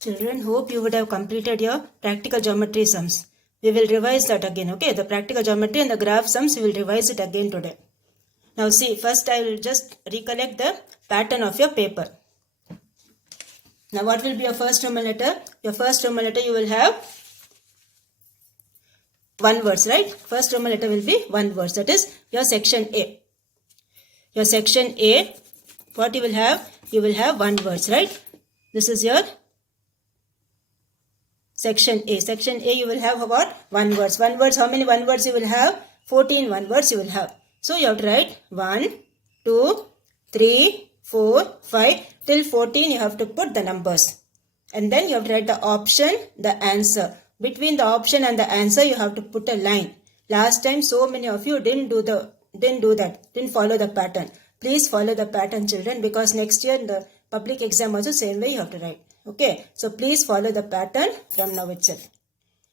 Children, hope you would have completed your practical geometry sums. We will revise that again, okay? The practical geometry and the graph sums, we will revise it again today. Now see, first I will just recollect the pattern of your paper. Now what will be your first Roman letter? Your first Roman letter you will have one word, right? First Roman letter will be one word. That is your section A. Your section A, what you will have? You will have one word, right? This is your section A. Section A you will have about one words. One words, how many one words you will have? 14 one words you will have. So you have to write 1, 2, 3, 4, 5 till 14 you have to put the numbers. And then you have to write the option, the answer. Between the option and the answer you have to put a line. Last time so many of you didn't follow the pattern. Please follow the pattern, children, because next year in the public exam also same way you have to write. Okay, so please follow the pattern from now itself.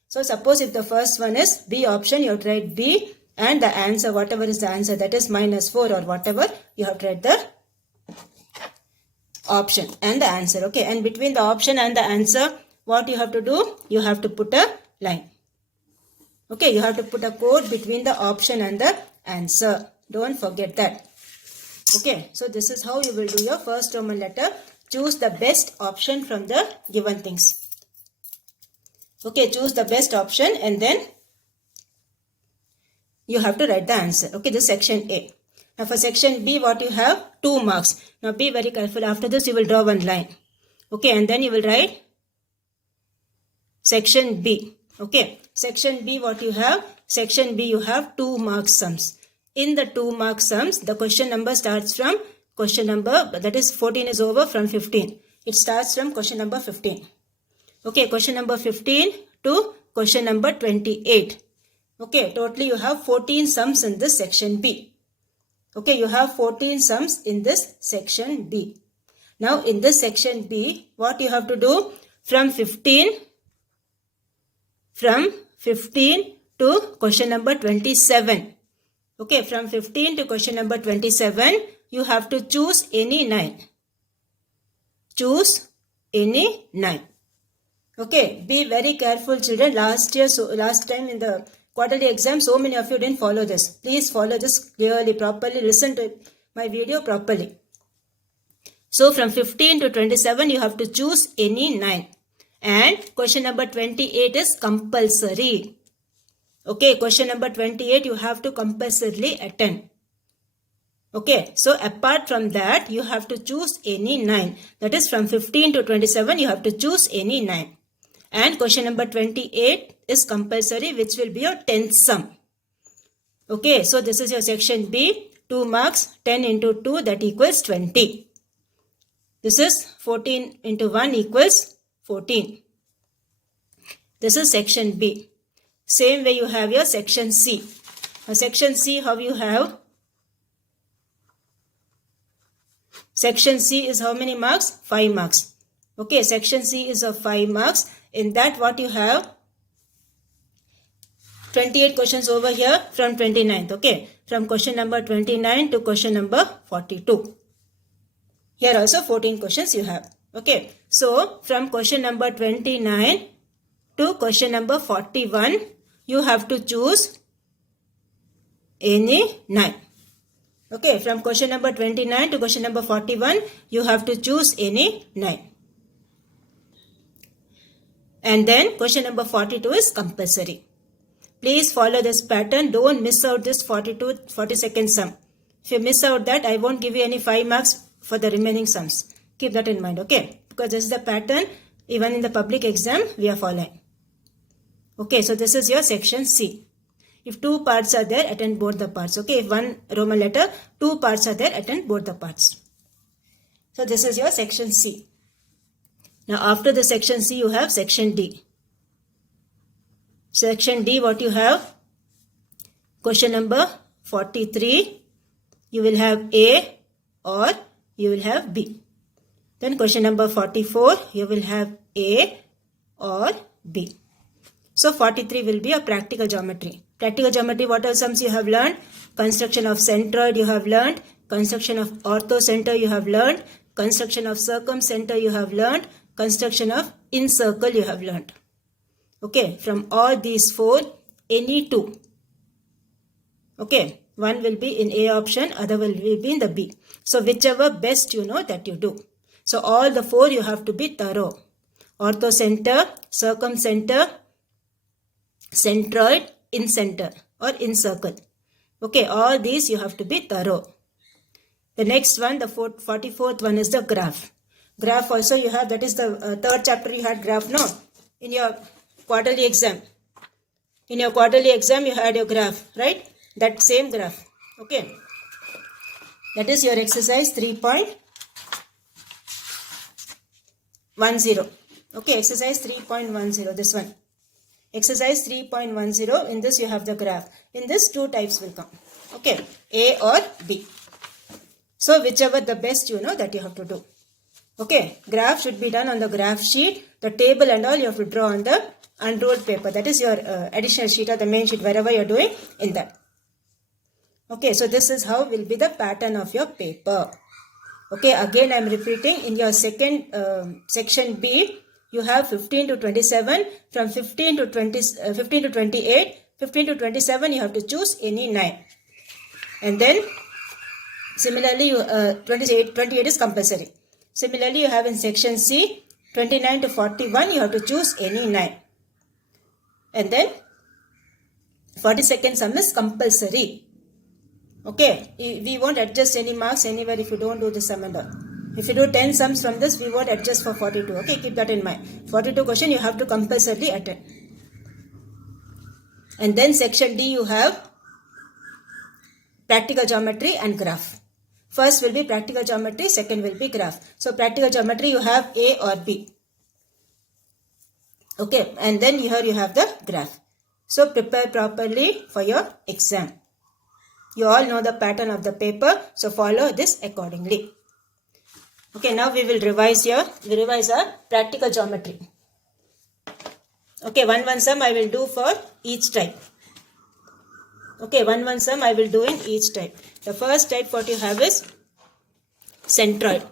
So suppose if the first one is B option, you have to write B and the answer, whatever is the answer, that is -4 or whatever, you have to write the option and the answer. Okay, and between the option and the answer, what you have to do? You have to put a line. Okay, you have to put a code between the option and the answer. Don't forget that. Okay, so this is how you will do your first Roman letter. Choose the best option from the given things. Okay, choose the best option and then you have to write the answer. Okay, this is section A. Now for section B, what you have? 2 marks. Now be very careful. After this, you will draw one line. Okay, and then you will write section B. Okay, section B, what you have? Section B, you have 2 mark sums. In the 2 mark sums, the question number starts from question number, that is 14 is over from 15. It starts from question number 15. Okay, question number 15 to question number 28. Okay, totally you have 14 sums in this section B. Okay, you have 14 sums in this section B. Now in this section B, what you have to do? From 15 to question number 27. Okay, from 15 to question number 27, you have to choose any 9. Choose any 9. Okay, be very careful, children. Last time in the quarterly exam, so many of you didn't follow this. Please follow this clearly, properly. Listen to my video properly. So from 15 to 27, you have to choose any 9. And question number 28 is compulsory. Okay, question number 28 you have to compulsorily attend. Okay, so apart from that, you have to choose any 9. That is from 15 to 27, you have to choose any 9. And question number 28 is compulsory, which will be your 10th sum. Okay, so this is your section B. 2 marks, 10 into 2, that equals 20. This is 14 into 1 equals 14. This is section B. Same way you have your section C. Now section C, how you have? Section C is how many marks? 5 marks. Okay, section C is of 5 marks. In that what you have? 28 questions over here from 29th. Okay, from question number 29 to question number 42. Here also 14 questions you have. Okay, so from question number 29 to question number 41, you have to choose any 9. Okay, from question number 29 to question number 41, you have to choose any 9. And then question number 42 is compulsory. Please follow this pattern. Don't miss out this 42-42 sum. If you miss out that, I won't give you any 5 marks for the remaining sums. Keep that in mind, okay? Because this is the pattern even in the public exam we are following. Okay, so this is your section C. If 2 parts are there, attend both the parts. Okay, if 1 Roman letter, 2 parts are there, attend both the parts. So this is your section C. Now after the section C, you have section D. Section D, what you have? Question number 43, you will have A or you will have B. Then question number 44, you will have A or B. So 43 will be a practical geometry. Practical geometry, what are sums you have learned? Construction of centroid you have learned. Construction of orthocenter you have learned. Construction of circumcenter you have learned. Construction of encircle you have learnt. Okay, from all these 4, any 2. Okay, one will be in A option, other will be in the B. So whichever best you know that you do. So all the 4 you have to be thorough. Orthocenter, circumcenter, centroid, incenter or encircle. Okay, all these you have to be thorough. The next one, the 44th one is the graph. Graph also you have, that is the third chapter you had graph, no? In your quarterly exam. In your quarterly exam you had your graph, right? That same graph. Okay. That is your exercise 3.10. Okay, exercise 3.10, this one. Exercise 3.10, in this you have the graph. In this 2 types will come. Okay, A or B. So whichever the best you know that you have to do. Okay, graph should be done on the graph sheet. The table and all you have to draw on the unrolled paper. That is your additional sheet or the main sheet, wherever you are doing in that. Okay, so this is how will be the pattern of your paper. Okay, again I am repeating, in your second section B, you have 15 to 27. From 15 to 28, 15 to 27 you have to choose any 9. And then similarly, 28 is compulsory. Similarly, you have in section C, 29 to 41, you have to choose any 9. And then 42nd sum is compulsory. Okay, we won't adjust any marks anywhere if you don't do the sum and all. If you do 10 sums from this, we won't adjust for 42. Okay, keep that in mind. 42 question you have to compulsorily attend. And then section D you have practical geometry and graph. First will be practical geometry, second will be graph. So practical geometry you have A or B. Okay, and then here you have the graph. So prepare properly for your exam. You all know the pattern of the paper, so follow this accordingly. Okay, now we will revise our practical geometry. Okay, one sum I will do for each type. Okay, one sum I will do in each type. The first type what you have is centroid.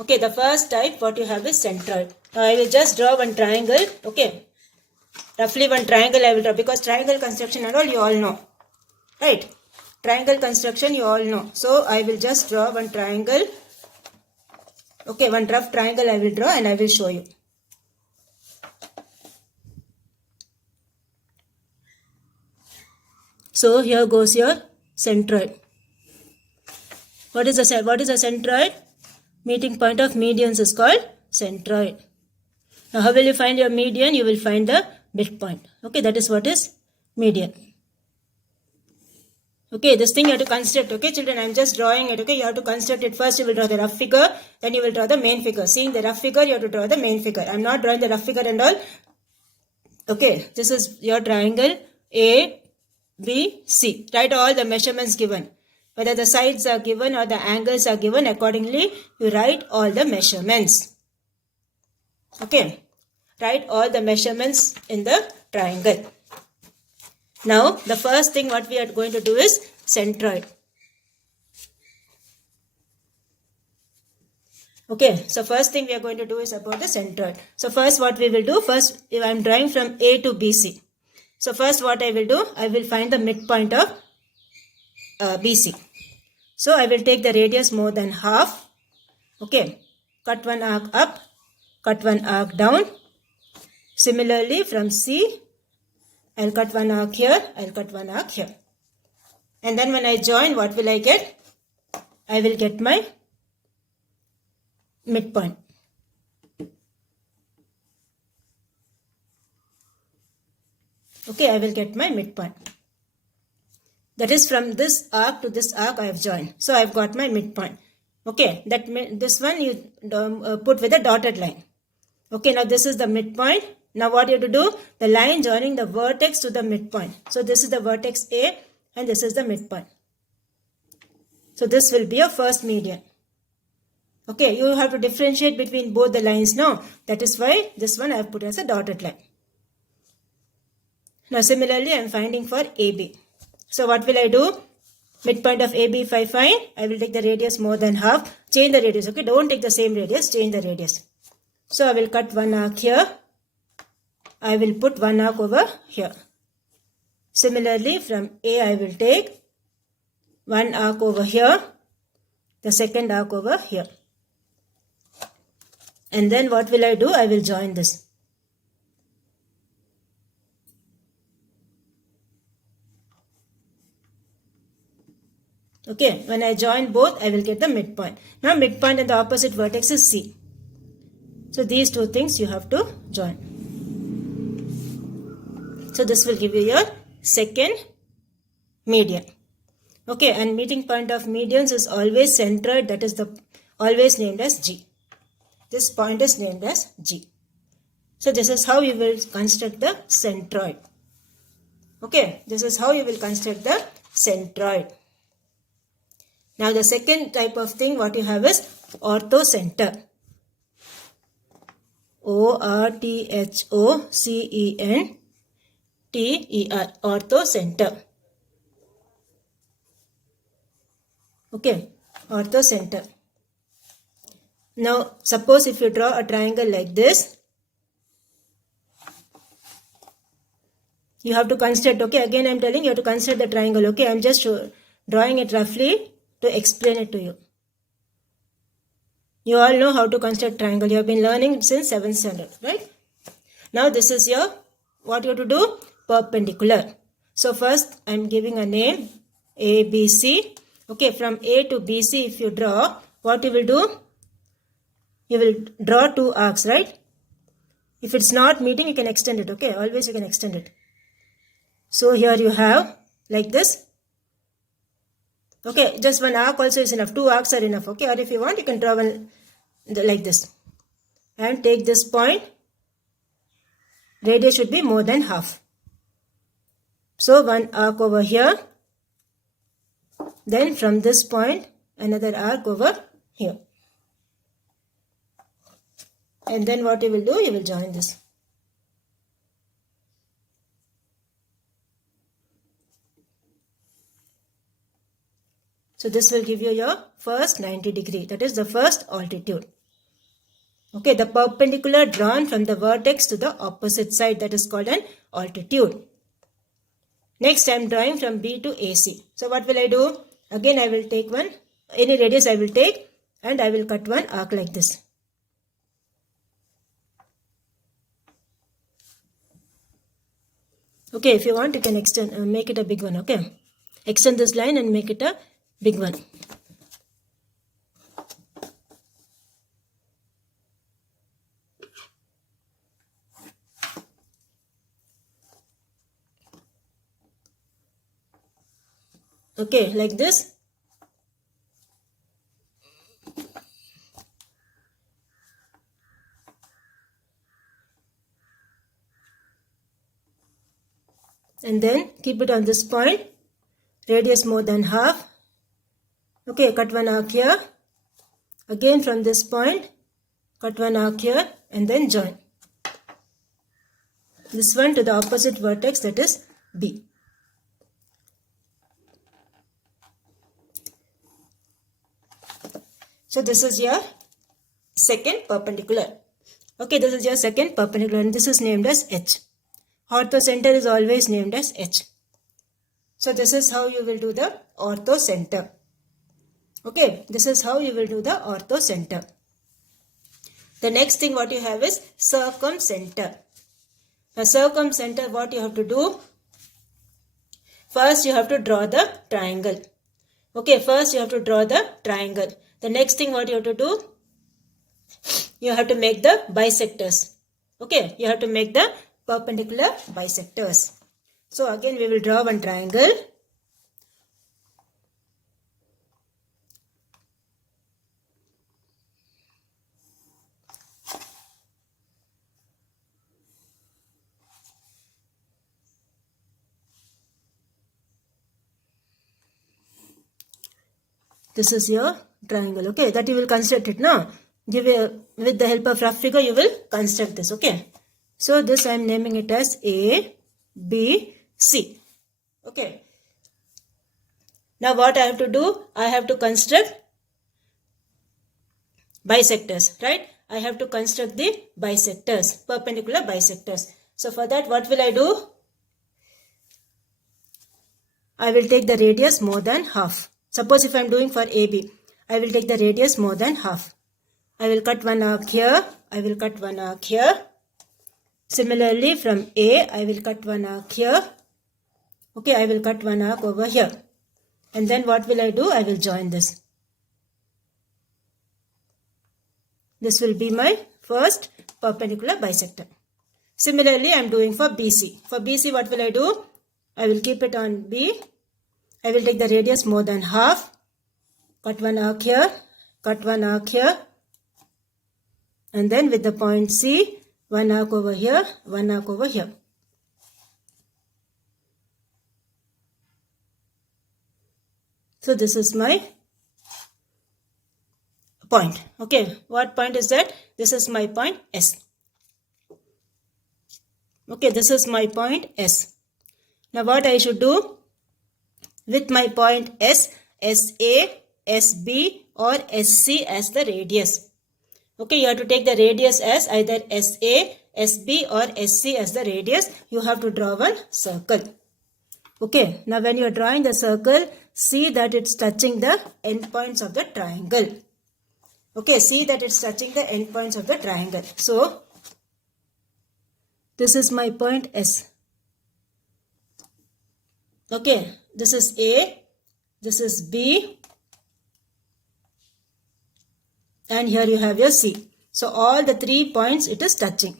Okay, the first type what you have is centroid. Now I will just draw one triangle. Okay, roughly one triangle I will draw, because triangle construction and all you all know. Right? Triangle construction you all know. So I will just draw one triangle. Okay, one rough triangle I will draw and I will show you. So here goes your centroid. What is a centroid? Meeting point of medians is called centroid. Now how will you find your median? You will find the midpoint. Okay, that is what is median. Okay, this thing you have to construct. Okay, children, I am just drawing it. Okay, you have to construct it. First you will draw the rough figure, then you will draw the main figure. Seeing the rough figure, you have to draw the main figure. I am not drawing the rough figure and all. Okay, this is your triangle A, B, C. Write all the measurements given. Whether the sides are given or the angles are given, accordingly you write all the measurements. Okay, write all the measurements in the triangle. Now, the first thing what we are going to do is centroid. Okay, so first thing we are going to do is about the centroid. So first what we will do, first if I am drawing from A to BC. So first what I will do, I will find the midpoint of BC. So I will take the radius more than half. Okay, cut one arc up, cut one arc down. Similarly from C, I will cut one arc here, I will cut one arc here. And then when I join, what will I get? I will get my midpoint. Okay, I will get my midpoint. That is from this arc to this arc I have joined. So I have got my midpoint. Okay, this one you put with a dotted line. Okay, now this is the midpoint. Now what you have to do? The line joining the vertex to the midpoint. So this is the vertex A and this is the midpoint. So this will be your first median. Okay, you have to differentiate between both the lines now. That is why this one I have put as a dotted line. Now similarly I am finding for AB. So what will I do? Midpoint of AB if I find, I will take the radius more than half. Change the radius. Okay, don't take the same radius, change the radius. So I will cut one arc here. I will put one arc over here. Similarly, from A I will take one arc over here, the second arc over here. And then what will I do? I will join this. Okay, when I join both, I will get the midpoint. Now midpoint and the opposite vertex is C. So these two things you have to join. So this will give you your second median. Okay, and meeting point of medians is always centroid, that is always named as G. This point is named as G. So this is how you will construct the centroid. Okay, this is how you will construct the centroid. Now the second type of thing what you have is orthocenter. O-R-T-H-O-C-E-N-T-E-R. Orthocenter. Okay, orthocenter. Now suppose if you draw a triangle like this, you have to construct, okay, again I am telling you have to construct the triangle, okay, I am just drawing it roughly to explain it to you. You all know how to construct triangle, you have been learning since 7th standard, right? Now this is your, what you have to do, perpendicular. So first I am giving a name, ABC. Okay, from A to BC if you draw, what you will do? You will draw two arcs, right? If it's not meeting, you can extend it, okay? Always you can extend it. So here you have like this. Okay, just one arc also is enough. Two arcs are enough, okay? Or if you want, you can draw one like this. And take this point. Radius should be more than half. So one arc over here. Then from this point, another arc over here. And then what you will do, you will join this. So this will give you your first 90 degree. That is the first altitude. Okay, the perpendicular drawn from the vertex to the opposite side, that is called an altitude. Next I am drawing from B to AC. So what will I do? Again I will take one, any radius I will take, and I will cut one arc like this. Okay, if you want you can extend, make it a big one, okay. Extend this line and make it a big one. Okay, like this. And then keep it on this point. Radius more than half. Okay, cut one arc here. Again from this point, cut one arc here and then join. This one to the opposite vertex, that is B. So this is your second perpendicular. Okay, this is your second perpendicular and this is named as H. Orthocenter is always named as H. So this is how you will do the orthocenter. Okay, this is how you will do the orthocenter. The next thing what you have is circumcenter. Now circumcenter, what you have to do? First you have to draw the triangle. Okay, first you have to draw the triangle. The next thing what you have to do? You have to make the bisectors. Okay, you have to make the perpendicular bisectors. So again we will draw one triangle. This is your triangle, okay, that you will construct it now. With the help of rough figure you will construct this, okay. So this I am naming it as A, B, C. Okay. Now what I have to do? I have to construct bisectors, right? I have to construct the bisectors, perpendicular bisectors. So for that, what will I do? I will take the radius more than half. Suppose if I am doing for AB, I will take the radius more than half. I will cut one arc here. I will cut one arc here. Similarly, from A, I will cut one arc here. Okay, I will cut one arc over here. And then what will I do? I will join this. This will be my first perpendicular bisector. Similarly, I am doing for BC. For BC, what will I do? I will keep it on B. I will take the radius more than half. Cut one arc here. Cut one arc here. And then with the point C, one arc over here, one arc over here. So this is my point. Okay, what point is that? This is my point S. Okay, this is my point S. Now what I should do? With my point S, SA, SB or SC as the radius. Okay, you have to take the radius as either SA, SB or SC as the radius. You have to draw one circle. Okay, now when you are drawing the circle, see that it's touching the endpoints of the triangle. Okay, see that it's touching the endpoints of the triangle. So, this is my point S. Okay, this is A, this is B, and here you have your C. So, all the 3 points it is touching.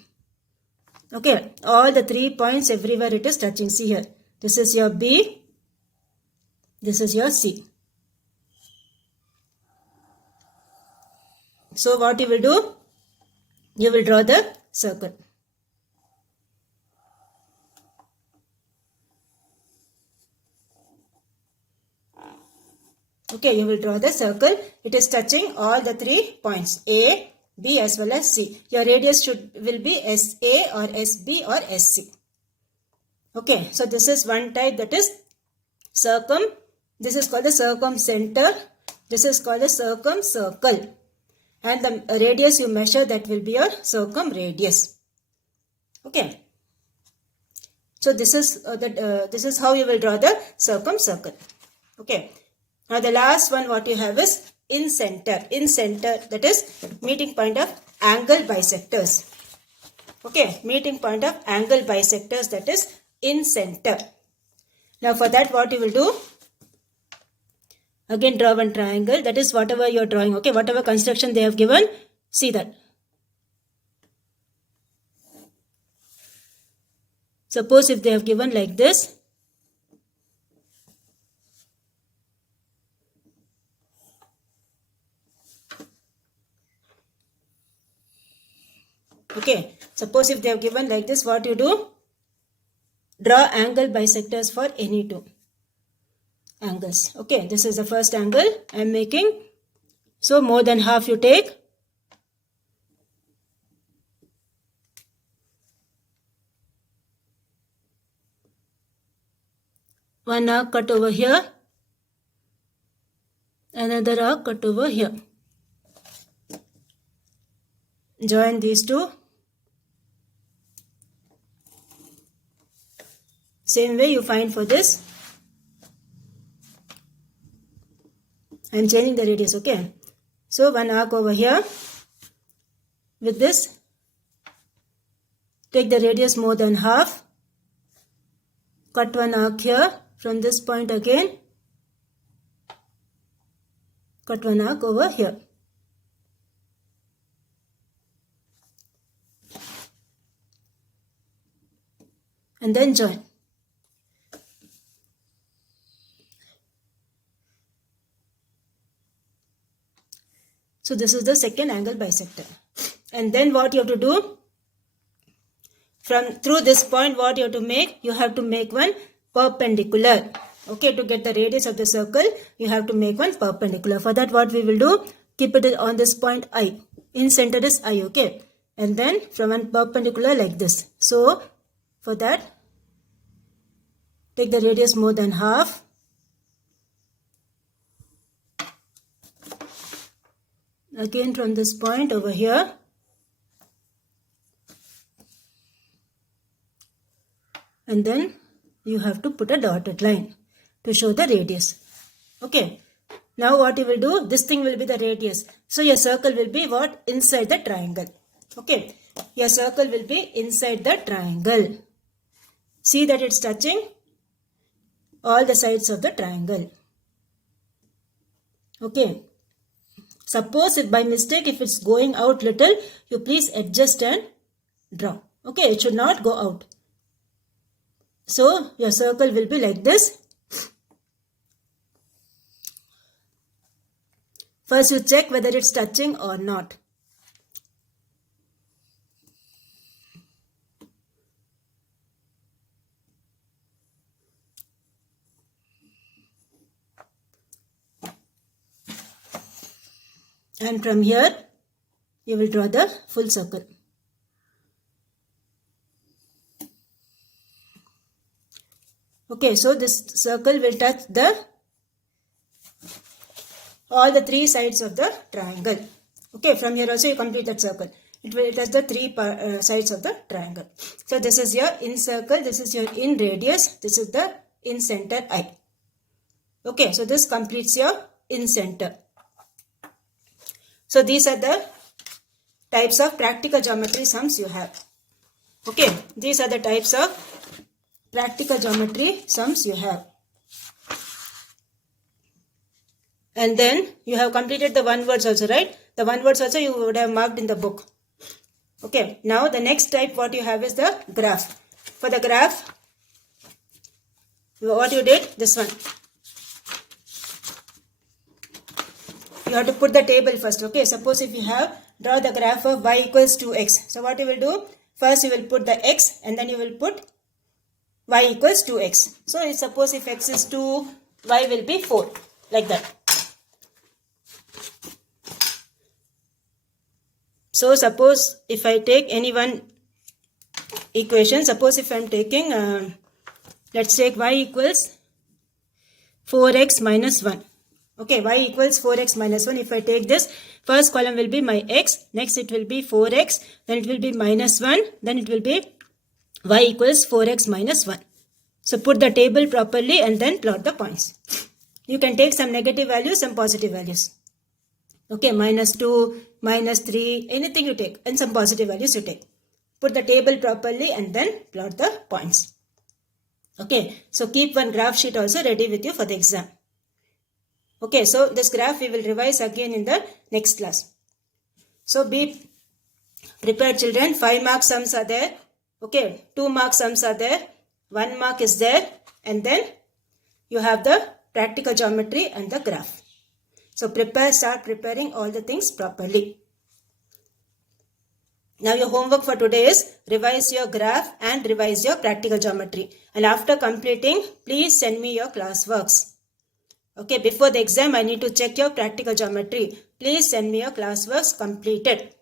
Okay, all the 3 points everywhere it is touching. See here, this is your B, this is your C. So, what you will do? You will draw the circle. Okay, you will draw the circle. It is touching all the 3 points A, B as well as C. Your radius will be SA or SB or SC. Okay, so this is one type, that is this is called the circumcenter. This is called the circumcircle. And the radius you measure, that will be your circumradius. Okay. So this is how you will draw the circumcircle. Okay. Now the last one what you have is incenter. Incenter, that is meeting point of angle bisectors. Okay, meeting point of angle bisectors, that is incenter. Now for that what you will do? Again draw one triangle, that is whatever you are drawing. Okay, whatever construction they have given, see that. Suppose if they have given like this. Okay, suppose if they have given like this, what you do? Draw angle bisectors for any 2 angles. Okay, this is the first angle I am making. So, more than half you take. One arc cut over here. Another arc cut over here. Join these 2. Same way you find for this. I am changing the radius, okay. So, one arc over here. With this, take the radius more than half. Cut one arc here. From this point again, cut one arc over here. And then join. So this is the second angle bisector. And then what you have to do? Through this point, what you have to make? You have to make one perpendicular. Okay, to get the radius of the circle, you have to make one perpendicular. For that, what we will do? Keep it on this point I. In center is I, okay. And then from one perpendicular like this. So, for that, take the radius more than half. Again from this point over here, and then you have to put a dotted line to show the radius. Okay. Now what you will do, this thing will be the radius. So your circle will be what? Inside the triangle. Okay. Your circle will be inside the triangle. See that it's touching all the sides of the triangle. Okay. Suppose if by mistake if it's going out little, you please adjust and draw. Okay. It should not go out. So your circle will be like this. First you check whether it's touching or not. And from here you will draw the full circle. Okay, so this circle will touch all the three sides of the triangle. Okay, from here also you complete that circle. It will touch the three sides of the triangle. So this is your in circle, this is your in radius, this is the in center eye. Okay, so this completes your in center. So these are the types of practical geometry sums you have. Okay, these are the types of practical geometry sums you have. And then you have completed the one words also, right? The one words also you would have marked in the book. Okay, now the next type what you have is the graph. For the graph, what you did, this one. You have to put the table first. Okay, suppose if you have, draw the graph of y equals 2x. So what you will do, first you will put the x and then you will put y equals 2x. So suppose if x is 2, y will be 4, like that. So suppose if I take any one equation, suppose if I am taking, let's take y equals 4x minus 1. Okay, y equals 4x minus 1. If I take this, first column will be my x, next it will be 4x, then it will be minus 1, then it will be y equals 4x minus 1. So put the table properly and then plot the points. You can take some negative values, some positive values. Okay, minus 2, minus 3, anything you take, and some positive values you take. Put the table properly and then plot the points. Okay, so keep one graph sheet also ready with you for the exam. Okay, so this graph we will revise again in the next class. So be prepared children, 5 mark sums are there. Okay, 2 mark sums are there, 1 mark is there, and then you have the practical geometry and the graph. So start preparing all the things properly. Now your homework for today is revise your graph and revise your practical geometry. And after completing, please send me your classworks. Okay, before the exam, I need to check your practical geometry. Please send me your classworks completed.